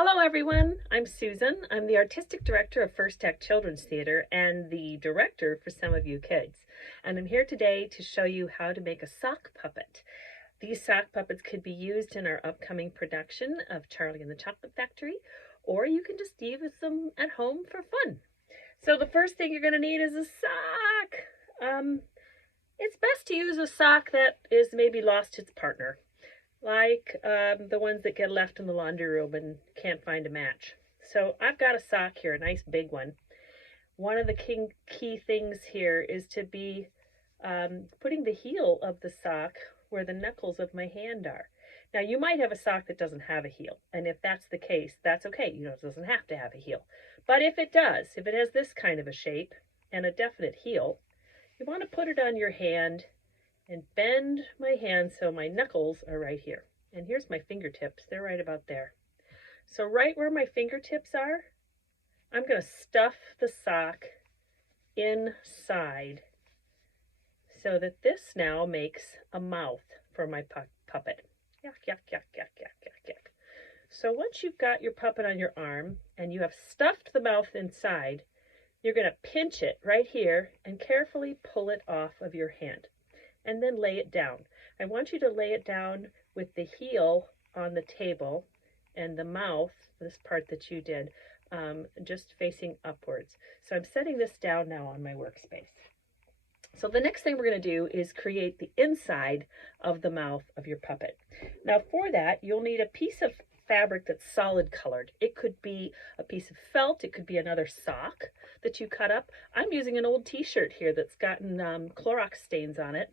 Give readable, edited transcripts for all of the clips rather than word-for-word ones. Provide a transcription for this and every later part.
Hello everyone, I'm Susan. I'm the Artistic Director of First Act Children's Theater and the director for some of you kids. And I'm here today to show you how to make a sock puppet. These sock puppets could be used in our upcoming production of Charlie and the Chocolate Factory, or you can just use them at home for fun. So the first thing you're going to need is a sock. It's best to use a sock that is maybe lost its partner, like the ones that get left in the laundry room and can't find a match. So I've got a sock here, a nice big one. One of the key things here is to be putting the heel of the sock where the knuckles of my hand are. Now you might have a sock that doesn't have a heel, and if that's the case, that's okay. It doesn't have to have a heel. But if it does, if it has this kind of a shape and a definite heel, you want to put it on your hand and bend my hand so my knuckles are right here. And here's my fingertips. They're right about there. So right where my fingertips are, I'm going to stuff the sock inside so that this now makes a mouth for my puppet. Yuck, yuck, yuck, yuck, yuck, yuck, yuck. So once you've got your puppet on your arm and you have stuffed the mouth inside, you're going to pinch it right here and carefully pull it off of your hand. And then lay it down. I want you to lay it down with the heel on the table and the mouth, this part that you did, just facing upwards. So I'm setting this down now on my workspace. So the next thing we're going to do is create the inside of the mouth of your puppet. Now for that, you'll need a piece of fabric that's solid colored. It could be a piece of felt, it could be another sock that you cut up. I'm using an old t-shirt here that's gotten Clorox stains on it.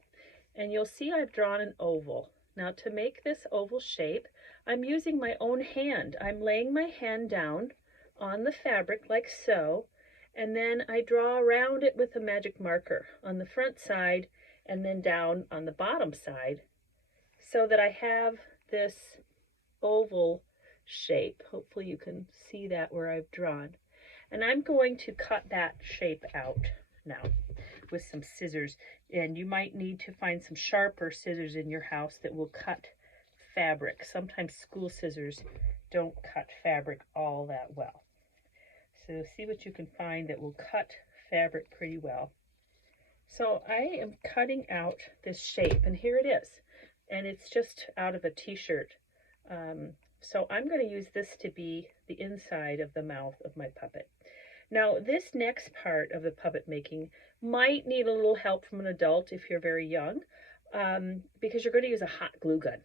And you'll see I've drawn an oval. Now to make this oval shape, I'm using my own hand. I'm laying my hand down on the fabric like so, and then I draw around it with a magic marker on the front side and then down on the bottom side so that I have this oval shape. Hopefully you can see that where I've drawn. And I'm going to cut that shape out now with some scissors, and you might need to find some sharper scissors in your house that will cut fabric. Sometimes school scissors don't cut fabric all that well. So see what you can find that will cut fabric pretty well. So I am cutting out this shape, and here it is. And it's just out of a t-shirt. So I'm going to use this to be the inside of the mouth of my puppet. Now, this next part of the puppet making might need a little help from an adult if you're very young, because you're going to use a hot glue gun.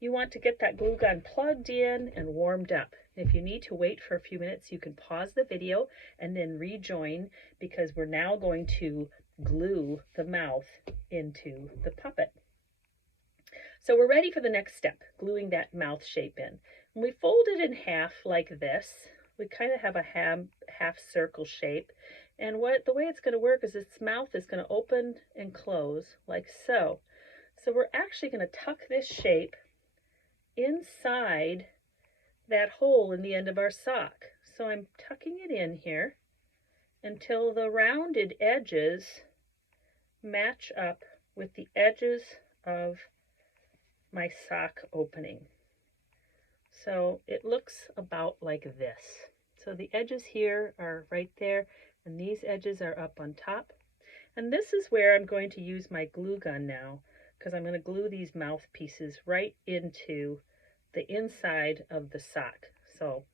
You want to get that glue gun plugged in and warmed up. If you need to wait for a few minutes, you can pause the video and then rejoin, because we're now going to glue the mouth into the puppet. So we're ready for the next step, gluing that mouth shape in. When we fold it in half like this, we kind of have a half circle shape, and the way it's going to work is its mouth is going to open and close like so. So we're actually going to tuck this shape inside that hole in the end of our sock. So I'm tucking it in here until the rounded edges match up with the edges of my sock opening. So it looks about like this. So the edges here are right there, and these edges are up on top. And this is where I'm going to use my glue gun now, because I'm going to glue these mouth pieces right into the inside of the sock. So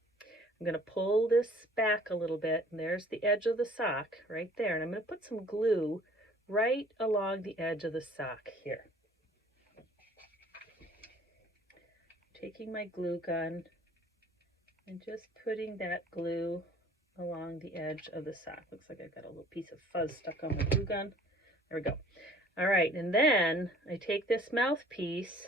I'm going to pull this back a little bit, and there's the edge of the sock right there. And I'm going to put some glue right along the edge of the sock here. Taking my glue gun and just putting that glue along the edge of the sock. Looks like I've got a little piece of fuzz stuck on my glue gun. There we go. All right, and then I take this mouthpiece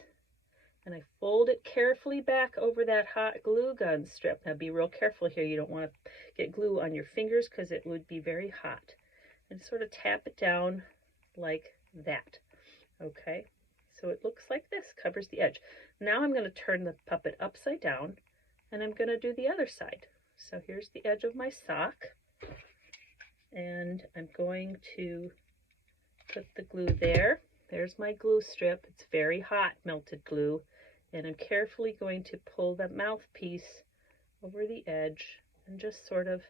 and I fold it carefully back over that hot glue gun strip. Now be real careful here. You don't want to get glue on your fingers because it would be very hot. And sort of tap it down like that. Okay, so it looks like this, covers the edge. Now I'm going to turn the puppet upside down, and I'm going to do the other side. So here's the edge of my sock, and I'm going to put the glue there. There's my glue strip. It's very hot melted glue, and I'm carefully going to pull the mouthpiece over the edge and just sort of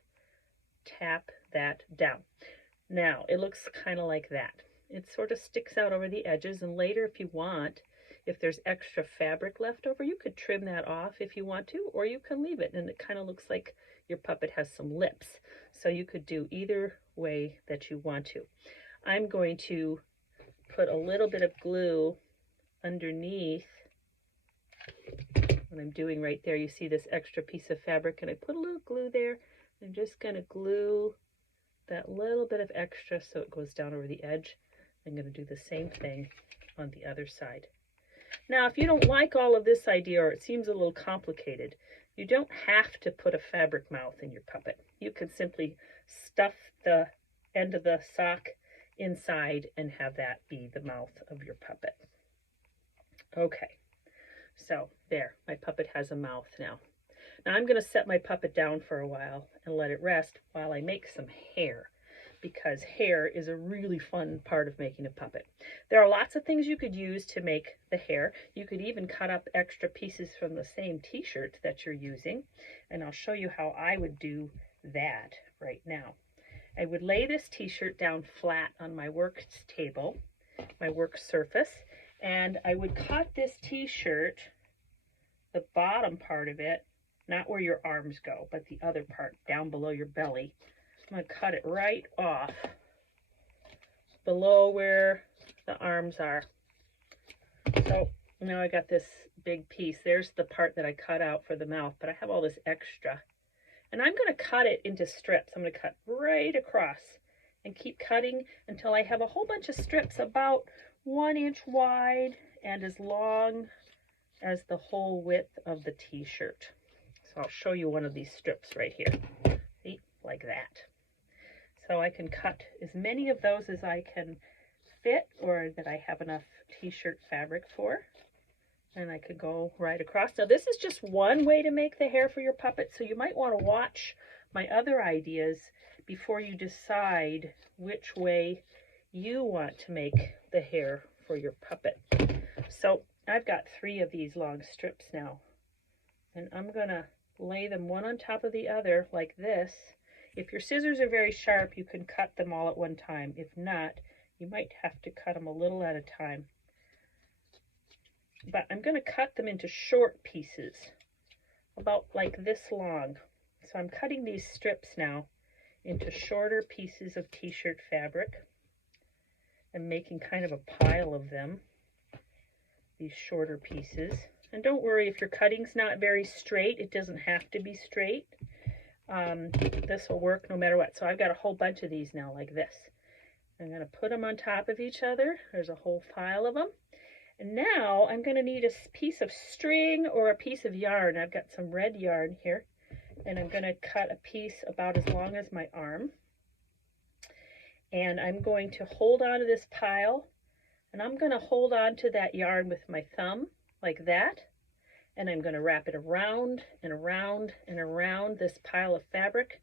tap that down. Now, it looks kind of like that. It sort of sticks out over the edges, and later if you want, if there's extra fabric left over, you could trim that off if you want to, or you can leave it, and it kind of looks like your puppet has some lips. So you could do either way that you want to. I'm going to put a little bit of glue underneath what I'm doing right there. You see this extra piece of fabric, and I put a little glue there. I'm just going to glue that little bit of extra so it goes down over the edge. I'm going to do the same thing on the other side. Now, if you don't like all of this idea, or it seems a little complicated, you don't have to put a fabric mouth in your puppet. You can simply stuff the end of the sock inside and have that be the mouth of your puppet. Okay, so there, my puppet has a mouth now. Now I'm going to set my puppet down for a while and let it rest while I make some hair, because hair is a really fun part of making a puppet. There are lots of things you could use to make the hair. You could even cut up extra pieces from the same t-shirt that you're using, and I'll show you how I would do that right now. I would lay this t-shirt down flat on my work table, my work surface, and I would cut this t-shirt, the bottom part of it, not where your arms go, but the other part down below your belly. I'm going to cut it right off below where the arms are. So now I got this big piece. There's the part that I cut out for the mouth, but I have all this extra. And I'm going to cut it into strips. I'm going to cut right across and keep cutting until I have a whole bunch of strips about 1 inch wide and as long as the whole width of the t-shirt. So I'll show you one of these strips right here. See, like that. So I can cut as many of those as I can fit, or that I have enough t-shirt fabric for. And I could go right across. Now this is just one way to make the hair for your puppet, so you might want to watch my other ideas before you decide which way you want to make the hair for your puppet. So I've got 3 of these long strips now, and I'm going to lay them one on top of the other like this. If your scissors are very sharp, you can cut them all at one time. If not, you might have to cut them a little at a time. But I'm going to cut them into short pieces, about like this long. So I'm cutting these strips now into shorter pieces of t-shirt fabric and making kind of a pile of them, these shorter pieces. And don't worry if your cutting's not very straight, it doesn't have to be straight. This will work no matter what. So I've got a whole bunch of these now like this. I'm going to put them on top of each other. There's a whole pile of them. And now I'm going to need a piece of string or a piece of yarn. I've got some red yarn here, and I'm going to cut a piece about as long as my arm. And I'm going to hold on to this pile, and I'm going to hold on to that yarn with my thumb like that. And I'm going to wrap it around and around and around this pile of fabric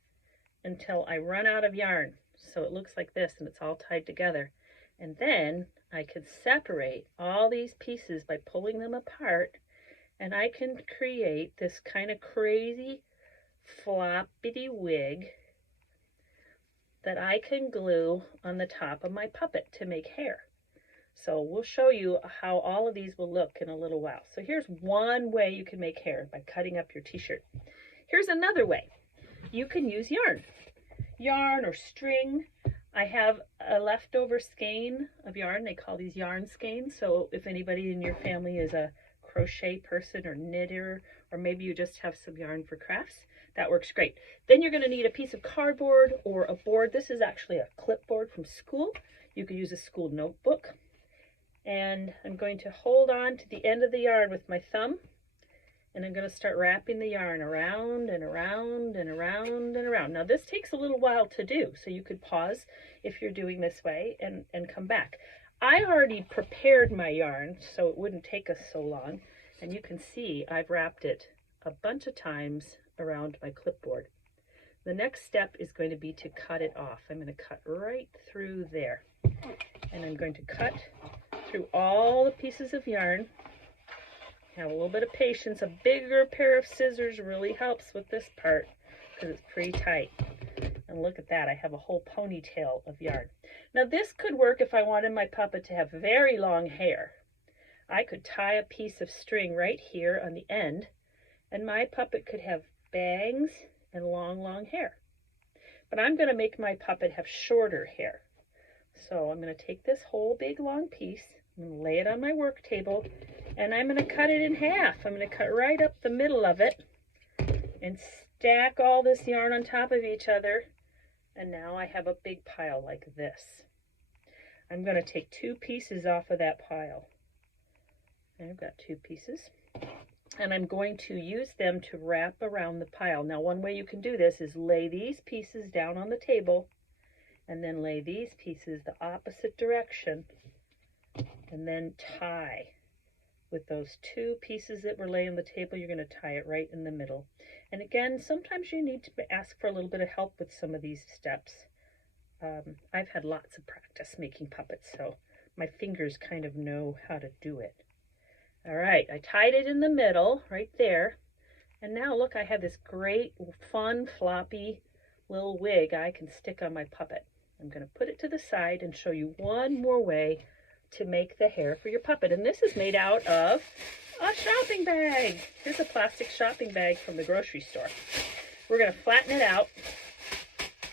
until I run out of yarn. So it looks like this, and it's all tied together. And then I can separate all these pieces by pulling them apart, and I can create this kind of crazy floppity wig that I can glue on the top of my puppet to make hair. So we'll show you how all of these will look in a little while. So here's one way you can make hair, by cutting up your t-shirt. Here's another way. You can use yarn or string. I have a leftover skein of yarn. They call these yarn skeins. So if anybody in your family is a crochet person or knitter, or maybe you just have some yarn for crafts, that works great. Then you're going to need a piece of cardboard or a board. This is actually a clipboard from school. You could use a school notebook. And I'm going to hold on to the end of the yarn with my thumb, and I'm going to start wrapping the yarn around and around and around and around. Now this takes a little while to do, so you could pause if you're doing this way and come back. I already prepared my yarn so it wouldn't take us so long, and you can see I've wrapped it a bunch of times around my clipboard. The next step is going to be to cut it off. I'm going to cut right through there, and I'm going to cut through all the pieces of yarn Have a little bit of patience. A bigger pair of scissors really helps with this part because it's pretty tight. And look at that, I have a whole ponytail of yarn. Now this could work if I wanted my puppet to have very long hair. I could tie a piece of string right here on the end, and my puppet could have bangs and long, long hair. But I'm going to make my puppet have shorter hair. So I'm going to take this whole big long piece and lay it on my work table, and I'm going to cut it in half. I'm going to cut right up the middle of it and stack all this yarn on top of each other. And now I have a big pile like this. I'm going to take 2 pieces off of that pile. And I've got 2 pieces. And I'm going to use them to wrap around the pile. Now, one way you can do this is lay these pieces down on the table and then lay these pieces the opposite direction and then tie. With those 2 pieces that were laying on the table, you're going to tie it right in the middle. And again, sometimes you need to ask for a little bit of help with some of these steps. I've had lots of practice making puppets, so my fingers kind of know how to do it. All right, I tied it in the middle right there. And now look, I have this great, fun, floppy little wig I can stick on my puppet. I'm going to put it to the side and show you one more way to make the hair for your puppet. And this is made out of a shopping bag. Here's a plastic shopping bag from the grocery store. We're going to flatten it out,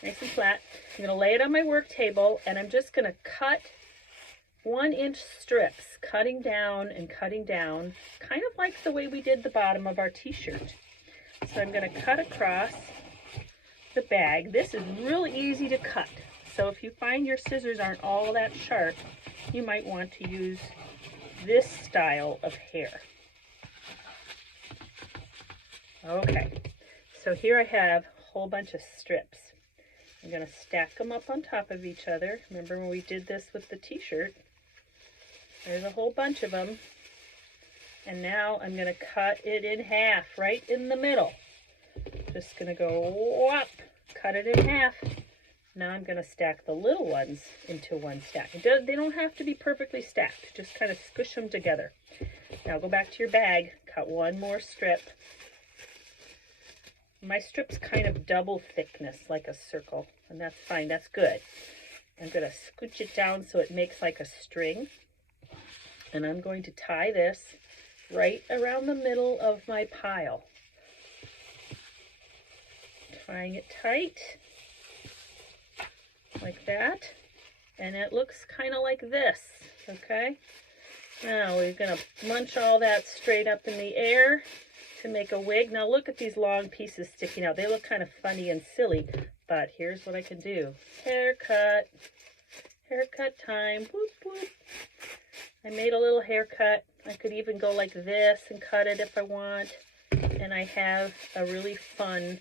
nice and flat. I'm going to lay it on my work table, and I'm just going to cut 1-inch strips, cutting down and cutting down, kind of like the way we did the bottom of our t-shirt. So I'm going to cut across the bag. This is really easy to cut. So if you find your scissors aren't all that sharp, you might want to use this style of hair. Okay, so here I have a whole bunch of strips. I'm going to stack them up on top of each other. Remember when we did this with the t-shirt? There's a whole bunch of them. And now I'm going to cut it in half, right in the middle. Just going to go whop, cut it in half. Now I'm going to stack the little ones into one stack. They don't have to be perfectly stacked. Just kind of squish them together. Now go back to your bag. Cut one more strip. My strip's kind of double thickness, like a circle. And that's fine. That's good. I'm going to scooch it down so it makes like a string. And I'm going to tie this right around the middle of my pile. Tying it tight. Like that, and it looks kind of like this, okay? Now we're going to munch all that straight up in the air to make a wig. Now look at these long pieces sticking out. They look kind of funny and silly, but here's what I can do. Haircut time, whoop, whoop. I made a little haircut. I could even go like this and cut it if I want, and I have a really fun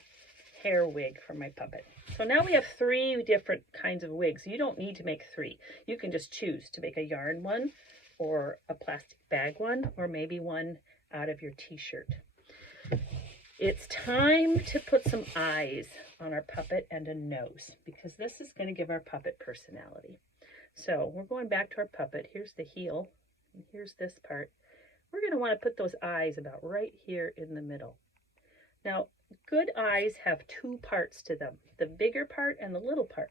hair wig for my puppet. So now we have 3 different kinds of wigs. You don't need to make 3. You can just choose to make a yarn one or a plastic bag one or maybe one out of your t-shirt. It's time to put some eyes on our puppet and a nose because this is going to give our puppet personality. So we're going back to our puppet. Here's the heel and here's this part. We're going to want to put those eyes about right here in the middle. Now, good eyes have 2 parts to them, the bigger part and the little part.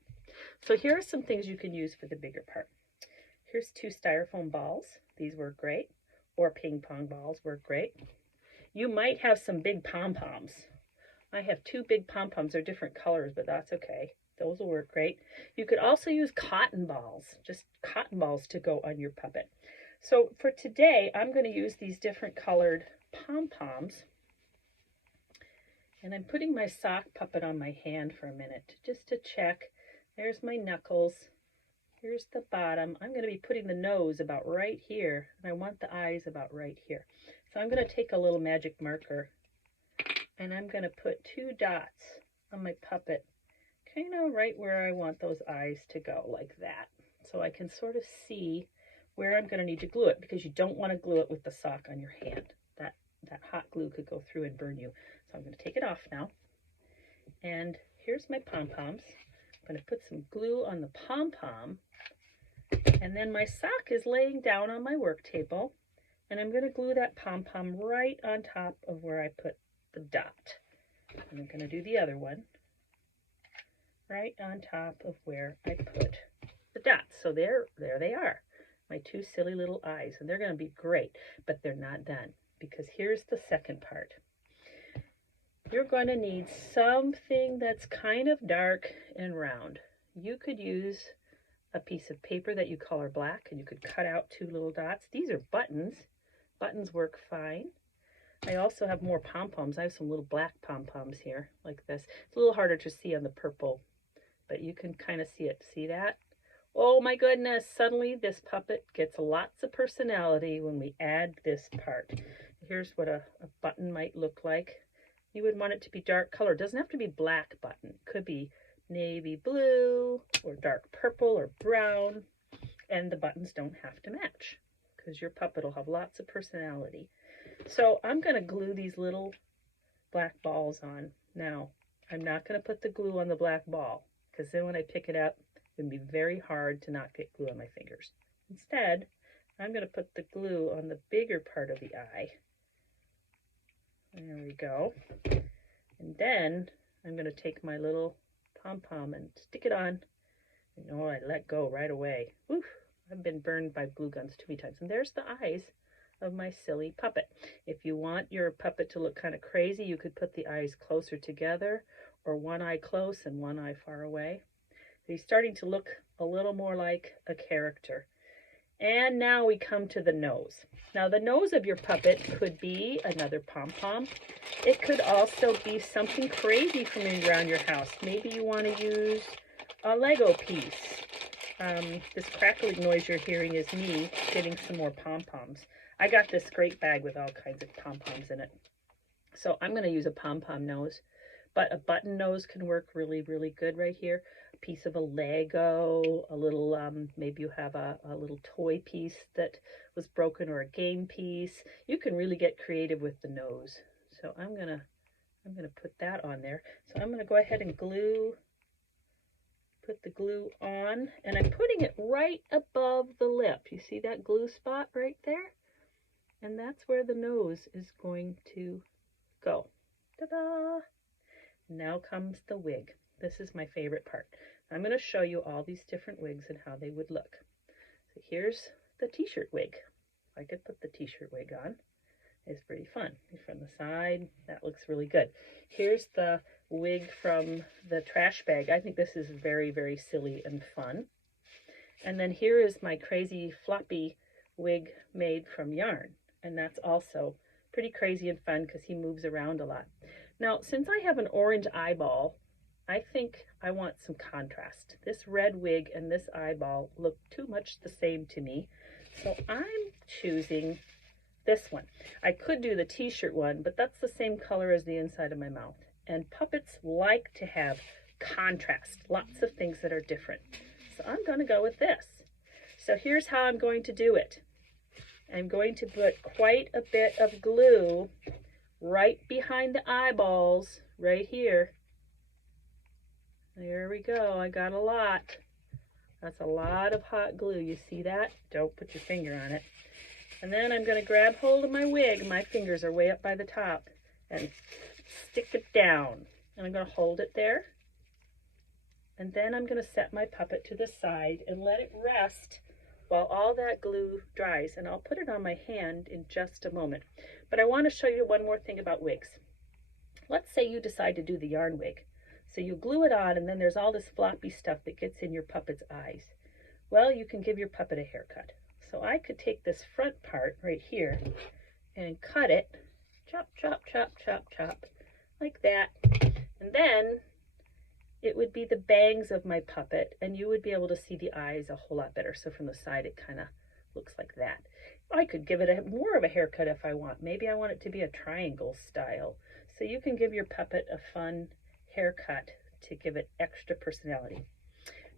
So here are some things you can use for the bigger part. Here's 2 styrofoam balls. These work great. Or ping pong balls work great. You might have some big pom-poms. I have 2 big pom-poms. They're different colors, but that's okay. Those will work great. You could also use cotton balls, just cotton balls to go on your puppet. So for today, I'm going to use these different colored pom-poms. And I'm putting my sock puppet on my hand for a minute just to check. There's my knuckles. Here's the bottom. I'm going to be putting the nose about right here. And I want the eyes about right here. So I'm going to take a little magic marker. And I'm going to put 2 dots on my puppet. Kind of right where I want those eyes to go, like that. So I can sort of see where I'm going to need to glue it. Because you don't want to glue it with the sock on your hand. That hot glue could go through and burn you. So I'm going to take it off now. And here's my pom-poms. I'm going to put some glue on the pom-pom. And then my sock is laying down on my work table. And I'm going to glue that pom-pom right on top of where I put the dot. And I'm going to do the other one right on top of where I put the dots. So there they are, my two silly little eyes. And they're going to be great, but they're not done, because here's the second part. You're going to need something that's kind of dark and round. You could use a piece of paper that you color black, and you could cut out two little dots. These are buttons. Buttons work fine. I also have more pom-poms. I have some little black pom-poms here, like this. It's a little harder to see on the purple, but you can kind of see it. See that? Oh my goodness, suddenly this puppet gets lots of personality when we add this part. Here's what a button might look like. You would want it to be dark color. It doesn't have to be black button. It could be navy blue or dark purple or brown. And the buttons don't have to match, because your puppet will have lots of personality. So I'm going to glue these little black balls on. Now, I'm not going to put the glue on the black ball, because then when I pick it up, it would be very hard to not get glue on my fingers. Instead, I'm going to put the glue on the bigger part of the eye. There we go. And then I'm going to take my little pom-pom and stick it on. You know, I let go right away. Oof, I've been burned by glue guns too many times. And there's the eyes of my silly puppet. If you want your puppet to look kind of crazy, you could put the eyes closer together, or one eye close and one eye far away. He's starting to look a little more like a character. And now we come to the nose. Now the nose of your puppet could be another pom-pom. It could also be something crazy from around your house. Maybe you want to use a Lego piece. This crackling noise you're hearing is me getting some more pom-poms. I got this great bag with all kinds of pom-poms in it. So I'm going to use a pom-pom nose, but a button nose can work really, really good right here. A piece of a Lego, a little, maybe you have a little toy piece that was broken, or a game piece. You can really get creative with the nose. So I'm gonna put that on there. So I'm gonna go ahead and put the glue on, and I'm putting it right above the lip. You see that glue spot right there? And that's where the nose is going to go. Ta-da! Now comes the wig. This is my favorite part. I'm going to show you all these different wigs and how they would look. So here's the t-shirt wig. I could put the t-shirt wig on. It's pretty fun. From the side, that looks really good. Here's the wig from the trash bag. I think this is very, very silly and fun. And then here is my crazy floppy wig made from yarn. And that's also pretty crazy and fun, because he moves around a lot. Now, since I have an orange eyeball, I think I want some contrast. This red wig and this eyeball look too much the same to me. So I'm choosing this one. I could do the t-shirt one, but that's the same color as the inside of my mouth. And puppets like to have contrast, lots of things that are different. So I'm going to go with this. So here's how I'm going to do it. I'm going to put quite a bit of glue right behind the eyeballs, right here. There we go. I got a lot. That's a lot of hot glue. You see that? Don't put your finger on it. And then I'm going to grab hold of my wig. My fingers are way up by the top. And stick it down. And I'm going to hold it there. And then I'm going to set my puppet to the side and let it rest while all that glue dries. And I'll put it on my hand in just a moment. But I want to show you one more thing about wigs. Let's say you decide to do the yarn wig. So you glue it on, and then there's all this floppy stuff that gets in your puppet's eyes. Well, you can give your puppet a haircut. So I could take this front part right here and cut it, chop, chop, chop, chop, chop, like that. And then it would be the bangs of my puppet, and you would be able to see the eyes a whole lot better. So from the side, it kind of looks like that. I could give it more of a haircut if I want. Maybe I want it to be a triangle style. So you can give your puppet a fun haircut to give it extra personality.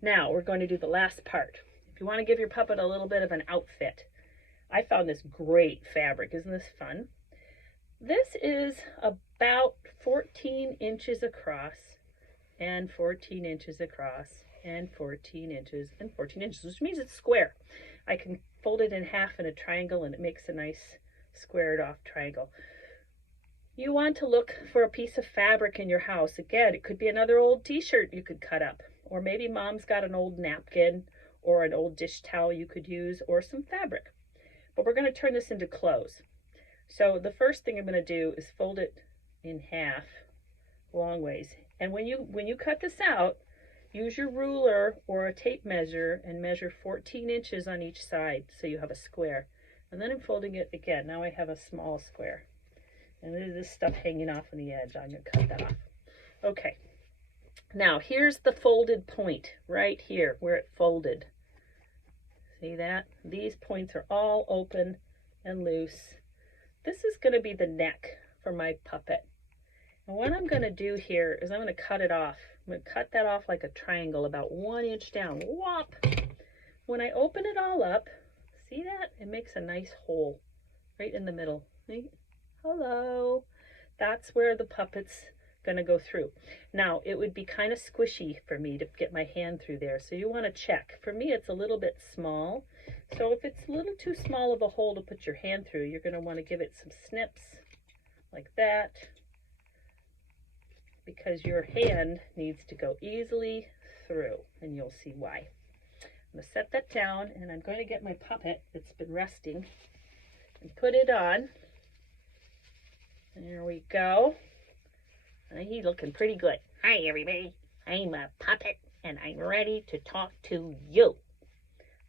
Now we're going to do the last part. If you want to give your puppet a little bit of an outfit, I found this great fabric. Isn't this fun? This is about 14 inches across, and 14 inches across, and 14 inches, and 14 inches, which means it's square. I can fold it in half in a triangle, and it makes a nice squared off triangle. You want to look for a piece of fabric in your house. Again, it could be another old t-shirt you could cut up, or maybe mom's got an old napkin or an old dish towel you could use, or some fabric. But we're going to turn this into clothes. So the first thing I'm going to do is fold it in half long ways. And when you cut this out, use your ruler or a tape measure and measure 14 inches on each side so you have a square. And then I'm folding it again. Now I have a small square. And there's this stuff hanging off on the edge. I'm going to cut that off. Okay. Now here's the folded point right here where it folded. See that? These points are all open and loose. This is going to be the neck for my puppet. And what I'm going to do here is I'm going to cut it off. I'm going to cut that off like a triangle about 1 inch down. Whop! When I open it all up, see that? It makes a nice hole right in the middle. See? Hello. That's where the puppet's going to go through. Now, it would be kind of squishy for me to get my hand through there, so you want to check. For me, it's a little bit small. So if it's a little too small of a hole to put your hand through, you're going to want to give it some snips like that, because your hand needs to go easily through, and you'll see why. I'm going to set that down, and I'm going to get my puppet that's been resting and put it on. There we go. He's looking pretty good. Hi, everybody. I'm a puppet, and I'm ready to talk to you.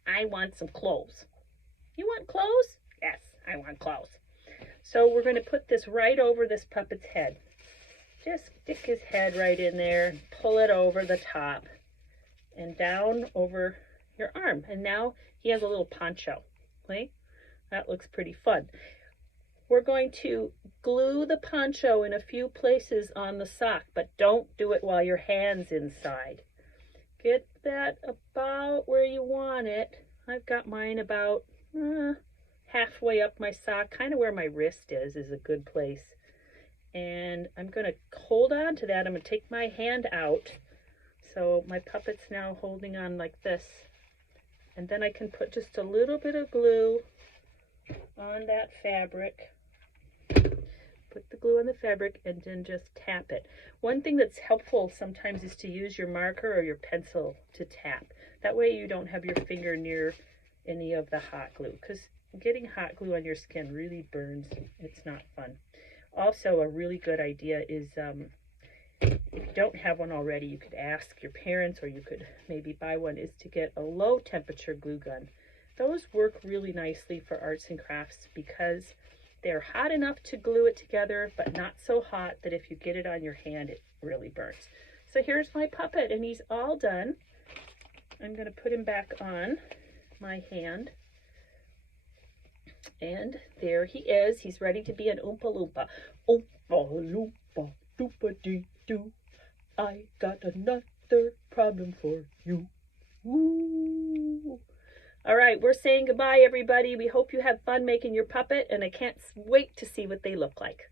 I want some clothes. You want clothes? Yes, I want clothes. So we're going to put this right over this puppet's head. Just stick his head right in there and pull it over the top and down over your arm. And now he has a little poncho. Okay? That looks pretty fun. We're going to glue the poncho in a few places on the sock, but don't do it while your hand's inside. Get that about where you want it. I've got mine about halfway up my sock, kind of where my wrist is a good place. And I'm going to hold on to that. I'm going to take my hand out. So my puppet's now holding on like this. And then I can put just a little bit of glue on that fabric. Put the glue on the fabric and then just tap it. One thing that's helpful sometimes is to use your marker or your pencil to tap. That way you don't have your finger near any of the hot glue, because getting hot glue on your skin really burns. It's not fun. Also, a really good idea is if you don't have one already, you could ask your parents, or you could maybe buy one, is to get a low temperature glue gun. Those work really nicely for arts and crafts because they're hot enough to glue it together, but not so hot that if you get it on your hand, it really burns. So here's my puppet, and he's all done. I'm going to put him back on my hand. And there he is. He's ready to be an Oompa Loompa. Oompa Loompa, doopa-dee-doo. I got another problem for you. Woo! All right, we're saying goodbye, everybody. We hope you have fun making your puppet, and I can't wait to see what they look like.